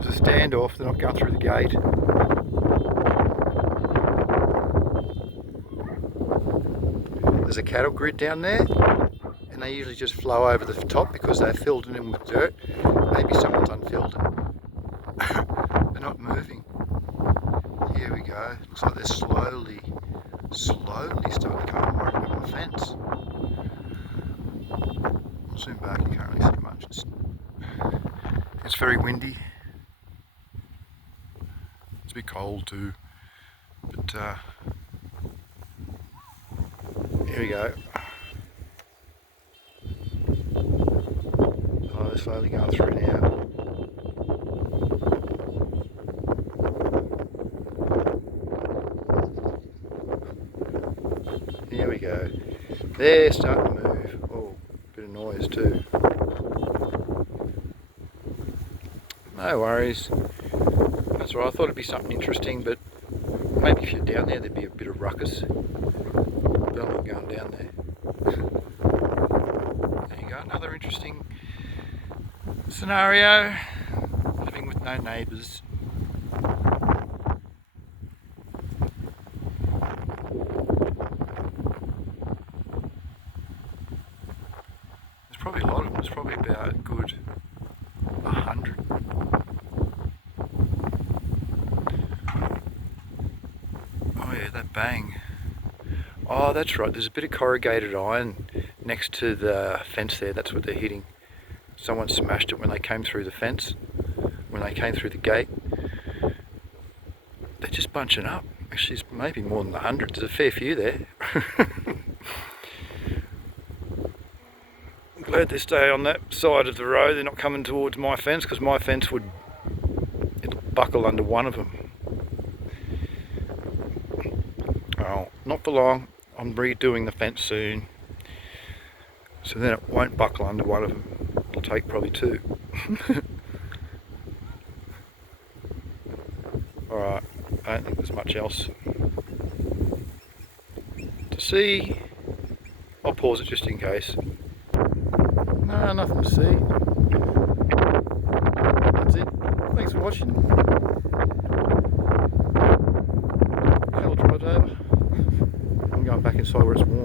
There's a standoff, they're not going through the gate. There's a cattle grid down there, and they usually just flow over the top because they're filled in with dirt. Maybe someone's unfilled it. They're not moving. Here we go. Looks like they're slowly starting to come right over the fence. I'll zoom back, you can't really see much. It's very windy. It's a bit cold too. But here we go. Oh, they're slowly going through now. Here we go. They're starting to move. Oh, bit of noise too. No worries. That's right, I thought it'd be something interesting, but maybe if you're down there there'd be a bit of ruckus. But I'm not going down there. There you go, another interesting scenario. Living with no neighbours. There's probably a lot of them. There's probably about a good 100. Oh yeah, that bang. Oh, that's right. There's a bit of corrugated iron next to the fence there. That's what they're hitting. Someone smashed it when they came through the fence, when they came through the gate. They're just bunching up. Actually, it's maybe more than 100. There's a fair few there. I'm glad they stay on that side of the road. They're not coming towards my fence, because my fence it'll buckle under one of them. Oh, not for long. I'm redoing the fence soon, so then it won't buckle under one of them. It'll take probably two. Alright, I don't think there's much else to see. I'll pause it just in case. No, nothing to see. That's it. Thanks for watching. Cattle drive over. I'm going back inside where it's warm.